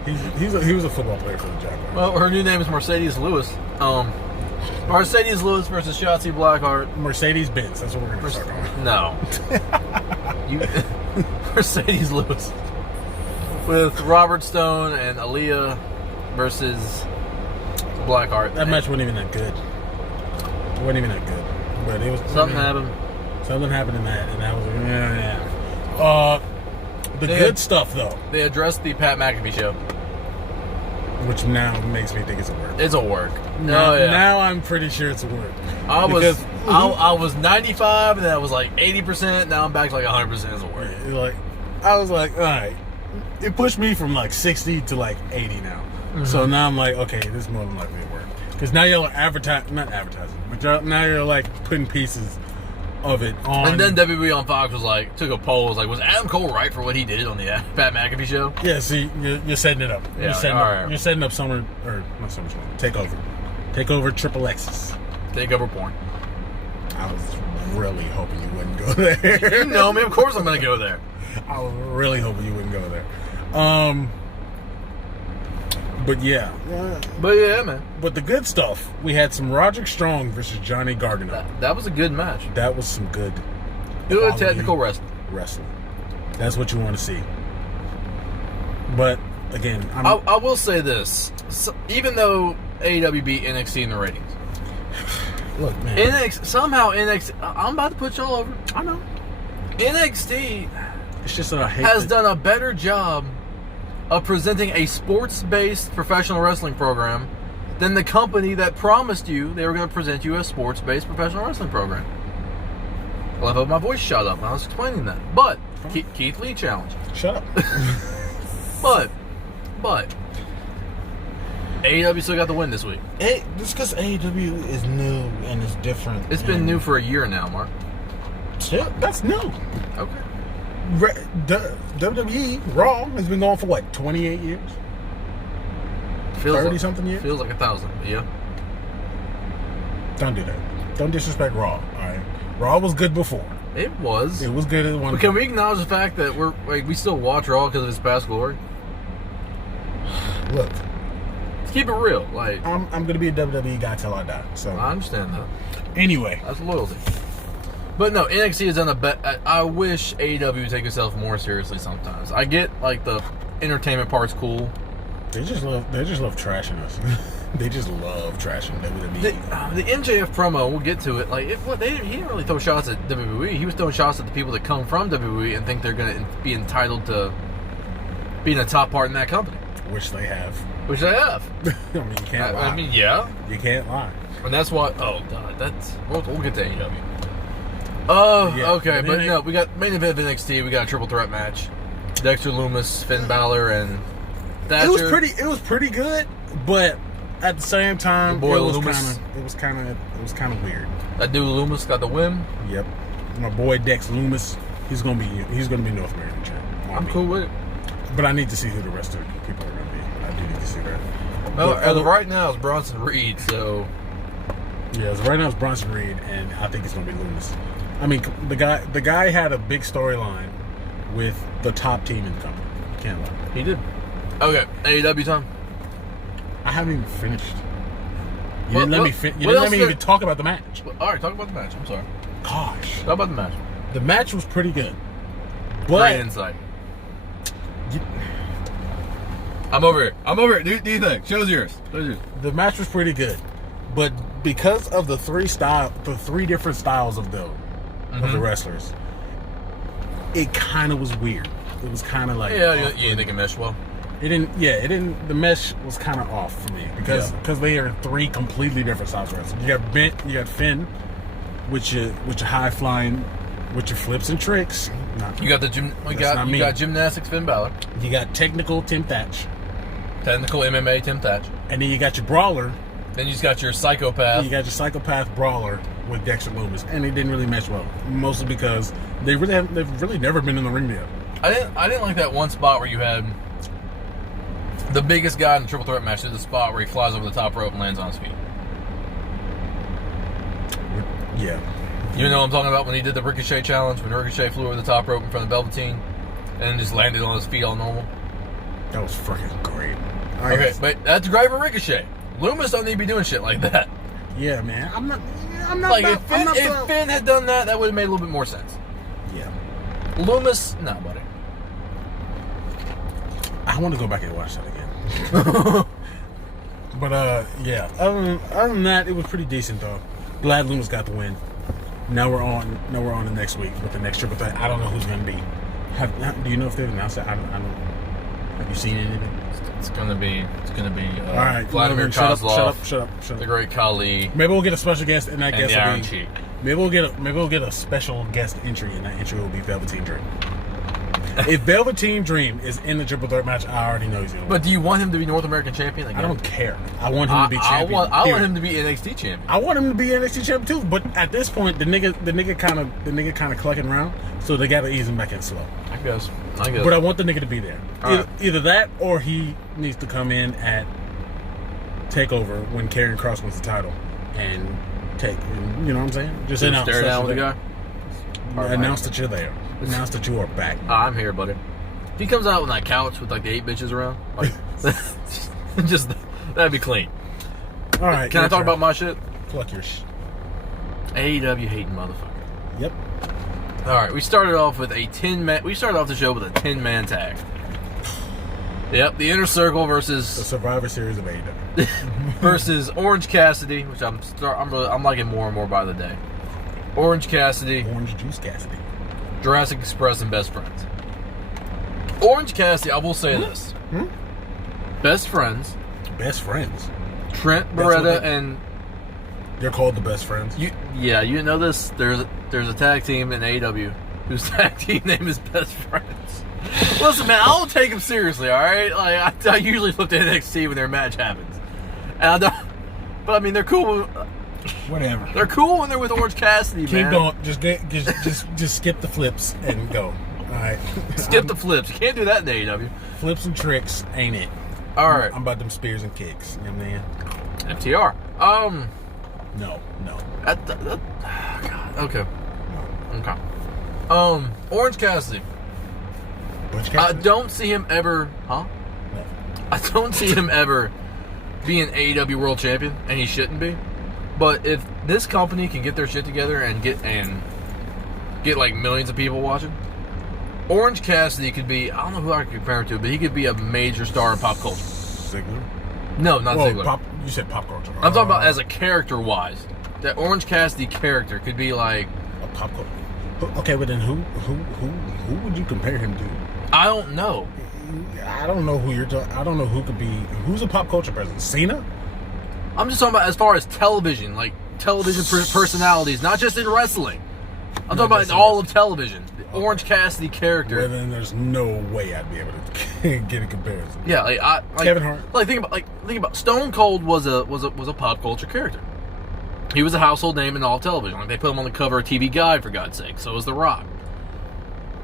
He was a football player for the Jaguars. Well, her new name is Mercedes Lewis. Mercedes Lewis versus Shotzi Blackheart. Mercedes Benz. That's what we're gonna start calling. No. Mercedes Lewis with Robert Stone and Aaliyah versus Blackheart. That match wasn't even that good. It wasn't even that good. But it was something happened. Something happened in that, and that was the good stuff though. They addressed the Pat McAfee show, which now makes me think it's a work. It's a work. Now I'm pretty sure it's a work. I was 95, and then I was like 80%. Now I'm back to like 100% as a work. I was like, all right. It pushed me from like 60 to like 80 now. Mm-hmm. So now I'm like, okay, this is more than likely to work. Because now you're not advertising, but now you're like putting pieces of it on. And then WWE on Fox took a poll, was Adam Cole right for what he did on the Pat McAfee show? Yeah, see, you're setting it up. Yeah, you're setting up Summer, or not Summer, Take over Triple X's. Take over porn. I was really hoping you wouldn't go there. You know me, of course I'm going to go there. I was really hoping you wouldn't go there. But yeah. Man. But the good stuff, we had some Roderick Strong versus Johnny Gargano. That was a good match. That was some good technical wrestling. That's what you want to see. But again, I will say this. Even though AEW beat NXT in the ratings. Look, man. NXT, I'm about to put y'all over. I know. NXT it's just that I hate has done a better job of presenting a sports-based professional wrestling program than the company that promised you they were going to present you a sports-based professional wrestling program. Well, I hope my voice shut up when I was explaining that. But, Keith Lee challenge. Shut up. But, AEW still got the win this week. Just because AEW is new and is different. It's been new for a year now, Mark. Still, that's new. Okay. WWE Raw has been going for what, 28 years? 30 something years? Feels like 1,000. Yeah. Don't do that. Don't disrespect Raw. All right. Raw was good before. It was. It was good at one. But can we acknowledge the fact that we still watch Raw because of his past glory? Look. Let's keep it real. I'm gonna be a WWE guy till I die. So I understand that. Anyway, that's loyalty. But no, NXT has done a bet. I wish AEW would take itself more seriously sometimes. I get the entertainment part's cool. They just love trashing us. They just love trashing WWE. The MJF promo, we'll get to it. He didn't really throw shots at WWE. He was throwing shots at the people that come from WWE and think they're going to be entitled to being a top part in that company. Which they have. I mean, you can't lie. I mean, yeah. You can't lie. And that's why. Oh God, we'll get to AEW. Oh, Yeah, okay, but but no, we got main event of NXT. We got a triple threat match: Dexter Lumis, Finn Balor, and Thatcher. It was pretty good, but at the same time, Your boy it Lumis. was kind of weird. That dude Lumis got the win. Yep, my boy Dex Lumis, he's gonna be North American champ. I'm cool with it. But I need to see who the rest of the people are gonna be. I do need to see that. Well, But as of right now, it's Bronson Reed. So yeah, so right now it's Bronson Reed, and I think it's gonna be Lumis. I mean, the guy had a big storyline with the top team in the company. Can't lie. he did. Okay, AEW time. I haven't even finished. You What- didn't let what- me. You what didn't let else me did- even talk about the match. All right, talk about the match. I'm sorry. Gosh, Talk about the match. the match was pretty good, Great but insight. you- I'm over here. Do you think? Show's yours. the match was pretty good. But because of the three different styles of the wrestlers, it kind of was weird. It was kind of like Yeah, you didn't think it meshed well. It didn't. The mesh was kind of off for me because they are three completely different styles of wrestling. You got Finn, which are high flying, with your flips and tricks. You got you got gymnastics Finn Balor, You got technical Tim Thatch, technical MMA Tim Thatch. and then you got your brawler. Then you just got your psychopath. You got your psychopath brawler with Dexter Lumis, and it didn't really mesh well. Mostly because they've really never been in the ring together. I didn't like that one spot where you had the biggest guy in the triple threat match did the spot where he flies over the top rope and lands on his feet. Yeah, You know what I'm talking about when he did the Ricochet challenge, when Ricochet flew over the top rope in front of Velveteen and just landed on his feet all normal. that was freaking great. Okay, but that's great for Ricochet. Loomis don't need to be doing shit like that. Yeah, man. I'm not. Like if Finn had done that, that would have made a little bit more sense. Yeah. Loomis, no, buddy. I want to go back and watch that again. But yeah. Other than that, it was pretty decent though. Glad Loomis got the win. Now we're on the next week with the next triple threat. I don't know who's gonna be. Do you know if they've announced it? I don't. Have you seen anything? It's gonna be. All right, Vladimir Kozlov, Shut up. the great Khali, Maybe we'll get a special guest, and that and guest the will Iron be. Sheik. Maybe we'll get a special guest entry, and that entry will be Velveteen Dream. If Velveteen Dream is in the triple threat match, I already know he's gonna win. But do you want him to be North American champion again? I don't care. I want him to be champion. I want him to be NXT champion. I want him to be NXT champion too. But at this point, the nigga kind of clucking around, so they gotta ease him back in slow. I guess. But I want the nigga to be there. Either that, or he needs to come in at Takeover when Karrion Kross wins the title and take. You know what I'm saying? Just announce. Stare down with the guy. Announce that you're there. Announce that you are back. I'm here, buddy. If he comes out on that couch with like the 8 bitches around, like, just that'd be clean. All right. Can I talk about my shit? Fuck your shit. AEW hating motherfucker. Yep. All right, we started off with a 10-man. We started off the show with a 10-man tag. Yep, the Inner Circle The versus Survivor Series of AEW. versus Orange Cassidy, which I'm liking more and more by the day. Orange Cassidy, Orange Juice Cassidy. Jurassic Express, and Best Friends. Orange Cassidy, I will say this: Best Friends, Best friends. Trent That's what Beretta, they- and They're called the best friends. you know this. There's a tag team in AEW whose tag team name is Best Friends. Listen, man, I don't take them seriously. All right, like I usually flip to NXT when their match happens, and I don't. But I mean, they're cool. Whatever. They're cool when they're with Orange Cassidy, Keep man. going. Just skip the flips and go. All right. Skip the flips. You can't do that in AEW. Flips and tricks ain't it. All right, I'm about them spears and kicks. You know what I mean? FTR. No. God. Okay. Okay. Orange Cassidy. Butch I Cassidy? don't see him ever. Huh? No. I don't see him ever being AEW World Champion, and he shouldn't be. But if this company can get their shit together and get like millions of people watching, Orange Cassidy could be. I don't know who I could compare him to, but he could be a major star in pop culture. Ziggler? No, not Whoa, Ziggler. you said pop culture. I'm talking about as a character wise. That Orange Cassidy character could be like. a pop culture. Okay, but then who would you compare him to? I don't know. I don't know who you're talking. I don't know who could be. Who's a pop culture person? Cena? I'm just talking about as far as television, like television personalities, not just in wrestling. I'm talking about in all of television. The Orange Cassidy character. Well, then there's no way I'd be able to get a comparison. Yeah, Kevin Hart. Think about Stone Cold was a pop culture character. He was a household name in all television. Like they put him on the cover of TV Guide for God's sake. So was The Rock.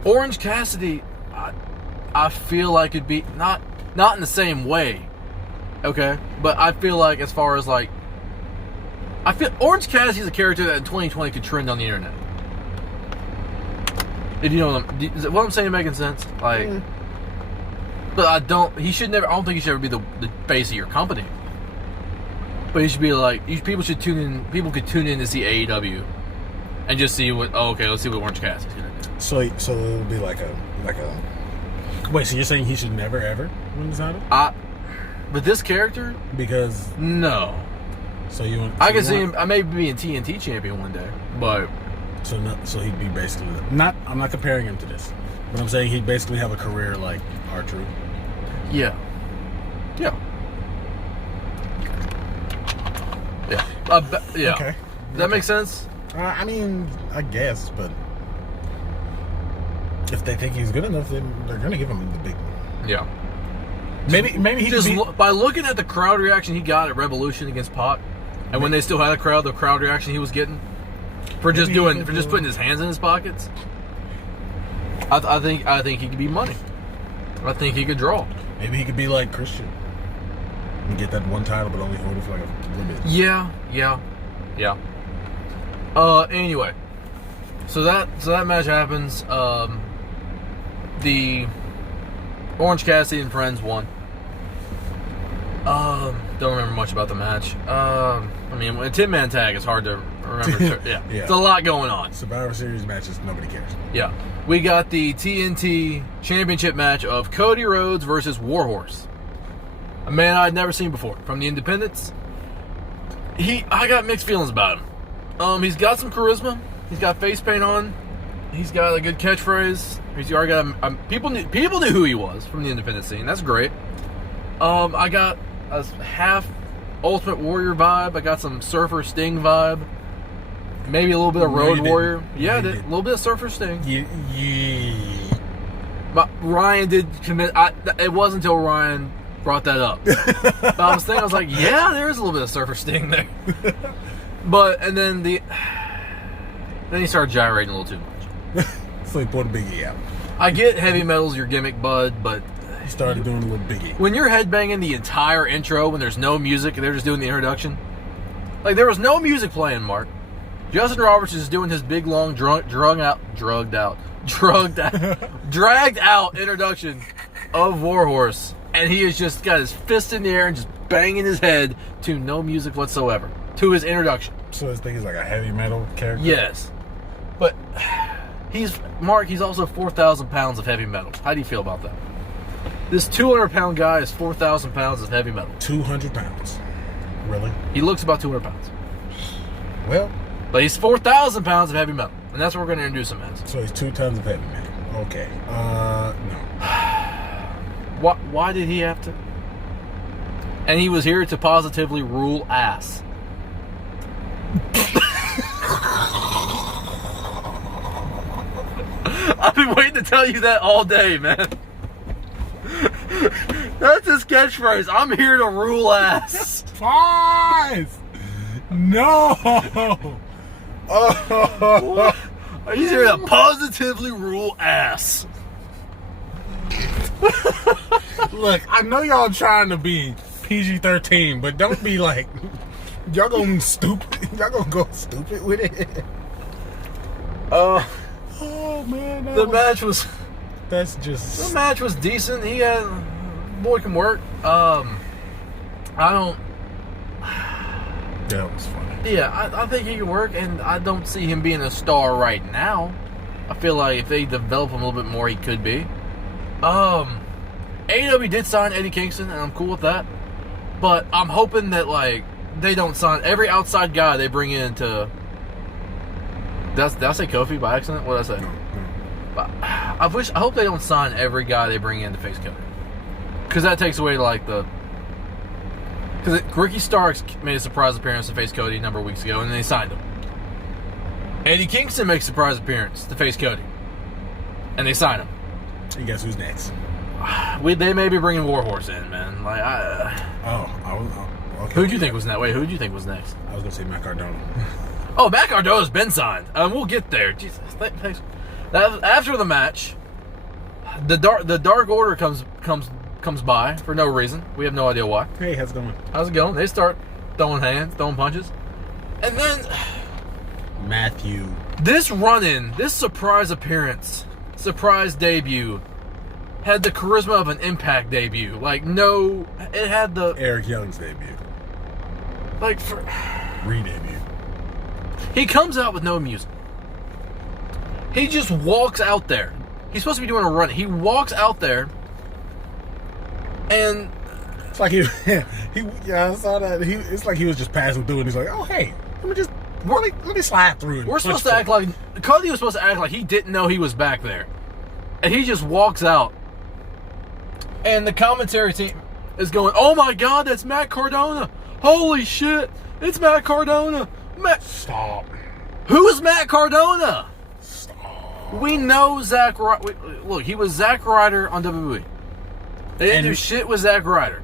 Orange Cassidy, I feel like it'd be not in the same way. Okay, but I feel like as far as like, I feel Orange Cassidy's a character that in 2020 could trend on the internet. If you know what I'm saying, making sense? Like, but I don't think he should ever be the face of your company. But he should be like, people could tune in to see AEW and just see let's see what Orange Cassidy's gonna do. So it'll be like a wait, so you're saying he should never ever win the title? But this character? Because no. I can see him. I may be a TNT champion one day, but so he'd be basically not. I'm not comparing him to this, but I'm saying he'd basically have a career like R-Truth. Yeah. Yeah. Yeah. Okay. Does that make sense? I mean, I guess, but if they think he's good enough, then they're gonna give him the big one. Yeah. Maybe he just could be... by looking at the crowd reaction he got at Revolution against Pac, and when they still had the crowd reaction he was getting for just putting his hands in his pockets. I think he could be money. I think he could draw. Maybe he could be like Christian and get that one title, but only hold it for like a little bit. Yeah. Anyway, so that match happens. The Orange Cassidy and friends won. Don't remember much about the match. I mean, a 10-man tag is hard to remember. Yeah, it's a lot going on. Survivor Series matches, nobody cares. Yeah, we got the TNT Championship match of Cody Rhodes versus Warhorse, a man I'd never seen before from the Independents. I got mixed feelings about him. He's got some charisma. He's got face paint on. He's got a good catchphrase. He's already got people knew who he was from the independent scene. That's great. I got a half Ultimate Warrior vibe. I got some Surfer Sting vibe. Maybe a little bit of Road Warrior. Yeah, a little bit of Surfer Sting. Yeah. But Ryan did commit. It wasn't until Ryan brought that up. But I was like, yeah, there is a little bit of Surfer Sting there. And then he started gyrating a little too much. So he pulled a biggie out. I get heavy metal's your gimmick, bud, but he started doing a little biggie. When you're headbanging the entire intro, when there's no music and they're just doing the introduction, like there was no music playing, Mark. Justin Roberts is doing his big long dragged out introduction of Warhorse, and he has just got his fist in the air and just banging his head to no music whatsoever to his introduction. So his thing is like a heavy metal character? Yes. But he's also 4,000 pounds of heavy metal. How do you feel about that? This 200-pound guy is 4,000 pounds of heavy metal. 200 pounds? Really? He looks about 200 pounds. Well. But he's 4,000 pounds of heavy metal. And that's what we're going to introduce him as. So he's 2 tons of heavy metal. Okay. No. Why did he have to? And he was here to positively rule ass. I've been waiting to tell you that all day, man. That's his catchphrase. I'm here to rule ass. Pause! No! Oh. He's here to positively rule ass. Look, I know y'all trying to be PG-13, but don't be like, y'all gonna go stupid with it. Oh man, the match was decent. Boy can work. That was funny. Yeah, I think he can work, and I don't see him being a star right now. I feel like if they develop him a little bit more, he could be. AEW did sign Eddie Kingston, and I'm cool with that. But I'm hoping that they don't sign every outside guy they bring in to. Did I say Kofi by accident? What did I say? But I hope they don't sign every guy they bring in to face Kofi, because that takes away because Ricky Starks made a surprise appearance to face Cody a number of weeks ago, and then they signed him. Eddie Kingston makes a surprise appearance to face Cody. And they sign him. And guess who's next? They may be bringing Warhorse in, man. Okay. Who'd you think was next? Wait, who'd you think was next? I was going to say Matt Cardona. Oh, Matt Cardona's been signed. We'll get there. Jesus. Thanks. After the match, the Dark Order comes by for no reason. We have no idea why. Hey, how's it going? How's it going? They start throwing hands, throwing punches. And then Matthew. This run-in, this surprise appearance, surprise debut, had the charisma of an Impact debut. It had the... Eric Young's debut. Re-debut. He comes out with no music. He just walks out there. He's supposed to be doing a run. He walks out there, and... It's like I saw that. It's like he was just passing through, and he's like, oh, hey, let me slide through. We're supposed to act like... Cody was supposed to act like he didn't know he was back there. And he just walks out. And the commentary team is going, oh my God, that's Matt Cardona. Holy shit, it's Matt Cardona. Stop. Who is Matt Cardona? Stop. We know Zack Ryder. Look, he was Zack Ryder on WWE. They didn't do shit with Zack Ryder.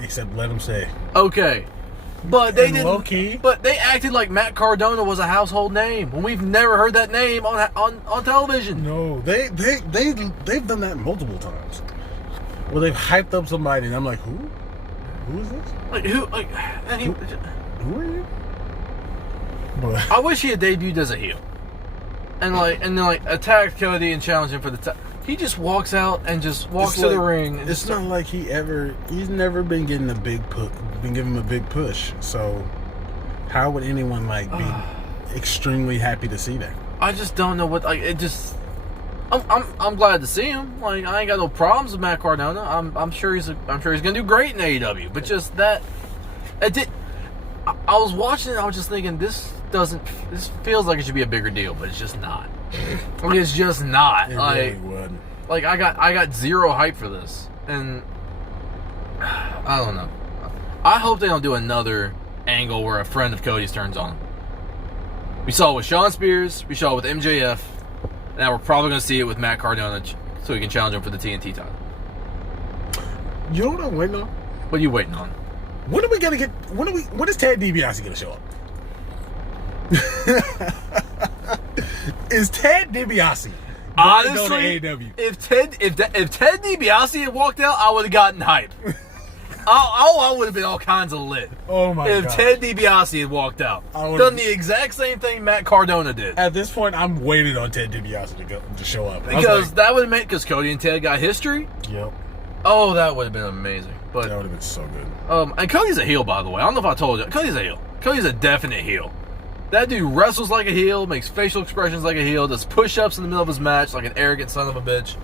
Except let him say. Okay. But they didn't. Low key. But they acted like Matt Cardona was a household name when we've never heard that name on television. No, they've done that multiple times. Well, they've hyped up somebody, and I'm like, who? Who is this? Who are you? But I wish he had debuted as a heel, and then attacked Cody and challenged him for the title. He just walks out and just walks to the ring. And it's not like he's never been getting been given a big push. So how would anyone be extremely happy to see that? I just don't know what I'm glad to see him. I ain't got no problems with Matt Cardona. I'm sure he's gonna do great in AEW. But just that, I was watching it. I was just thinking this feels like it should be a bigger deal, but it's just not. It's just not. It really would. I got zero hype for this, and I don't know. I hope they don't do another angle where a friend of Cody's turns on him. We saw it with Shawn Spears. We saw it with MJF. Now we're probably going to see it with Matt Cardona, so he can challenge him for the TNT title. You know what I'm waiting on? What are you waiting on? When are we gonna get? When is Ted DiBiase gonna show up? Is Ted DiBiase honestly? Go to AEW? If Ted DiBiase had walked out, I would have gotten hype. I would have been all kinds of lit. Oh my god! If Ted DiBiase had walked out, done the exact same thing Matt Cardona did. At this point, I'm waiting on Ted DiBiase to show up because that would have made Cody and Ted got history. Yep. Oh, that would have been amazing. But that would have been so good. And Cody's a heel, by the way. I don't know if I told you. Cody's a heel. Cody's a definite heel. That dude wrestles like a heel, makes facial expressions like a heel, does push-ups in the middle of his match like an arrogant son of a bitch.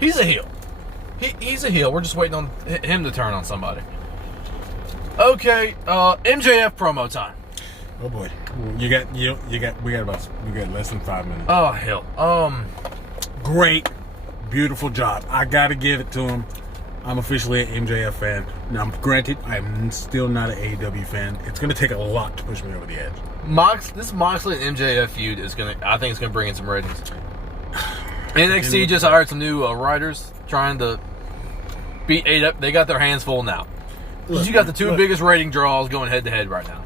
He's a heel. He's a heel. We're just waiting on him to turn on somebody. Okay, MJF promo time. Oh boy, we got less than 5 minutes. Oh hell. Great, beautiful job. I gotta give it to him. I'm officially an MJF fan. Now, granted, I'm still not an AEW fan. It's gonna take a lot to push me over the edge. This Moxley and MJF feud I think it's gonna bring in some ratings. NXT just hired some new writers trying to beat AEW. They got their hands full now. You got the two biggest rating draws going head to head right now.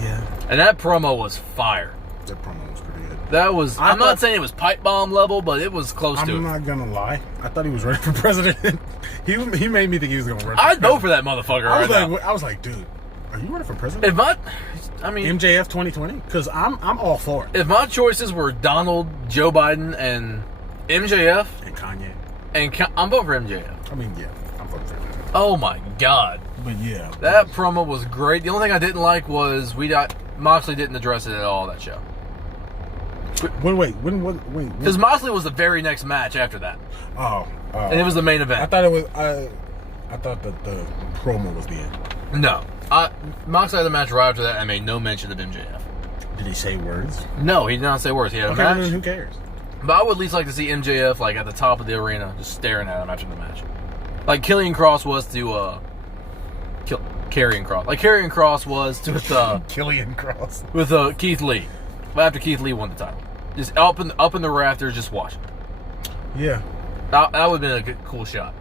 Yeah. And that promo was fire. That promo was pretty good. That was. I'm not saying it was pipe bomb level, but it was close to it. I'm not gonna lie. I thought he was running for president. He made me think he was gonna run. I'd vote for that motherfucker now. I was like, dude, are you running for president? MJF 2020? Because I'm all for it. If my choices were Donald, Joe Biden, and MJF and Kanye, I'm voting for MJF. I mean, yeah, I'm voting for MJF. Oh my god. But yeah, that promo was great. The only thing I didn't like was Moxley didn't address it at all that show. Wait. Because Moxley was the very next match after that. Oh. And it was the main event. I thought it was. I thought that the promo was the end. No. Moxley had the match right after that and made no mention of MJF. Did he say words? No, he did not say words. He had a match. Then who cares? But I would at least like to see MJF at the top of the arena, just staring at him after the match, like Killian Cross was to Karrion Cross. Like Karrion Cross was to Killian Cross with Keith Lee. after Keith Lee won the title. Just up in the rafters, just watching. Yeah. That would have been a good, cool shot.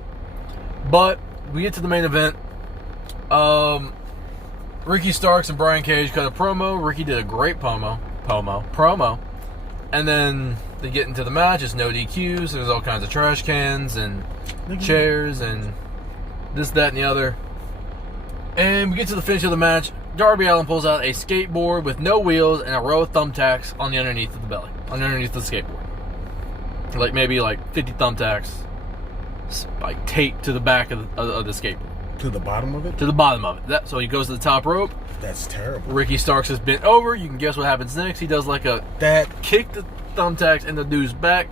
But we get to the main event. Ricky Starks and Brian Cage cut a promo. Ricky did a great promo. And then they get into the match. It's no DQs. There's all kinds of trash cans and chairs and this, that, and the other. And we get to the finish of the match. Darby Allin pulls out a skateboard with no wheels and a row of thumbtacks on the underneath of the belly, underneath the skateboard. Like maybe like 50 thumbtacks, like taped to the back of the skateboard. To the bottom of it? To the bottom of it. So he goes to the top rope. That's terrible. Ricky Starks is bent over. You can guess what happens next. He does like a kick the thumbtacks and the dude's back,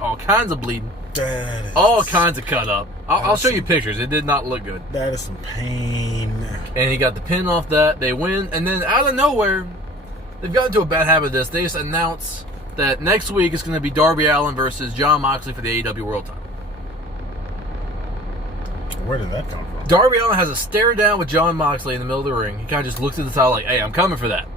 all kinds of bleeding. All kinds of cut up. I'll show you pictures. It did not look good. That is some pain. And he got the pin off that. They win. And then out of nowhere, they've gotten into a bad habit of this. They just announce that next week it's going to be Darby Allin versus Jon Moxley for the AEW World title. Where did that come from? Darby Allin has a stare down with Jon Moxley in the middle of the ring. He kind of just looks at the title like, hey, I'm coming for that.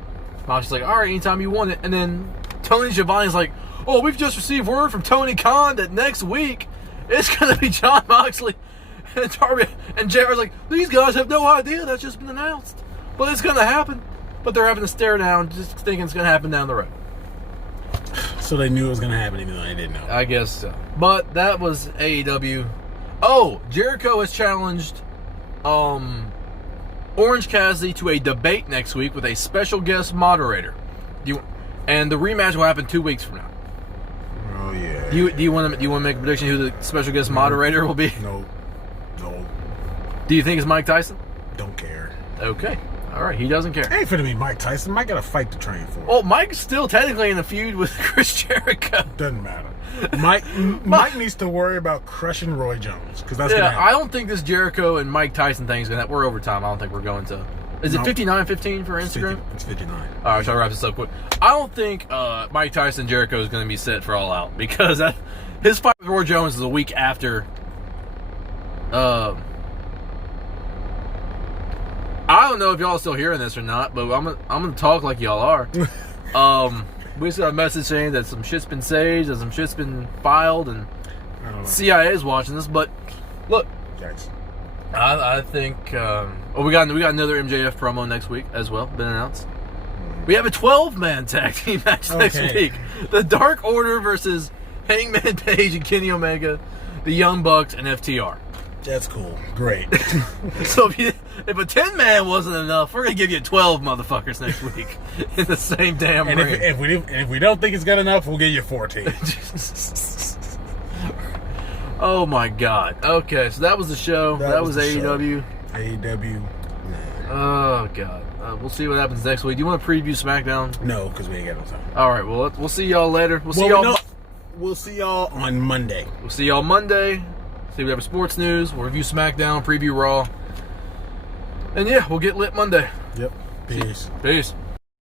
Moxley's like, all right, anytime you want it. And then Tony Schiavone's like, oh, we've just received word from Tony Khan that next week it's going to be Jon Moxley and Darby. And JR's like, these guys have no idea. That's just been announced. But it's going to happen. But they're having a stare down, just thinking it's going to happen down the road. So they knew it was going to happen even though they didn't know. I guess so. But that was AEW. Oh, Jericho has challenged Orange Cassidy to a debate next week with a special guest moderator. And the rematch will happen 2 weeks from now. Oh yeah. Do you want to make a prediction who the special guest moderator will be? No. Do you think it's Mike Tyson? Don't care. Okay. All right. He doesn't care. Ain't finna be Mike Tyson. Mike got a fight to train for. Well, Mike's still technically in a feud with Chris Jericho. Doesn't matter. Mike needs to worry about crushing Roy Jones because that's gonna happen. I don't think this Jericho and Mike Tyson thing is gonna. We're over time. I don't think we're going to. Is it 59-15 for Instagram? It's 59. All right, so I'll wrap this up quick. I don't think Mike Tyson and Jericho is going to be set for All Out because his fight with Roy Jones is a week after. I don't know if y'all are still hearing this or not, but I'm gonna talk like y'all are. We just got a message saying that some shit's been saged, that some shit's been filed, and CIA is watching this. But look, Yikes. I think we got another MJF promo next week as well. Been announced. We have a 12-man tag team match next week. The Dark Order versus Hangman Page and Kenny Omega, the Young Bucks, and FTR. That's cool. Great. So if a 10-man wasn't enough, we're gonna give you 12 motherfuckers next week in the same damn ring. If we don't think it's good enough, we'll give you 14. Oh my God. Okay, so that was the show. That was AEW. AEW. Oh God. We'll see what happens next week. Do you want to preview SmackDown? No, because we ain't got no time. All right. Well, we'll see y'all later. We'll see y'all on Monday. We'll see y'all Monday. See whatever sports news. We'll review SmackDown, preview Raw, and yeah, we'll get lit Monday. Yep. Peace. Peace.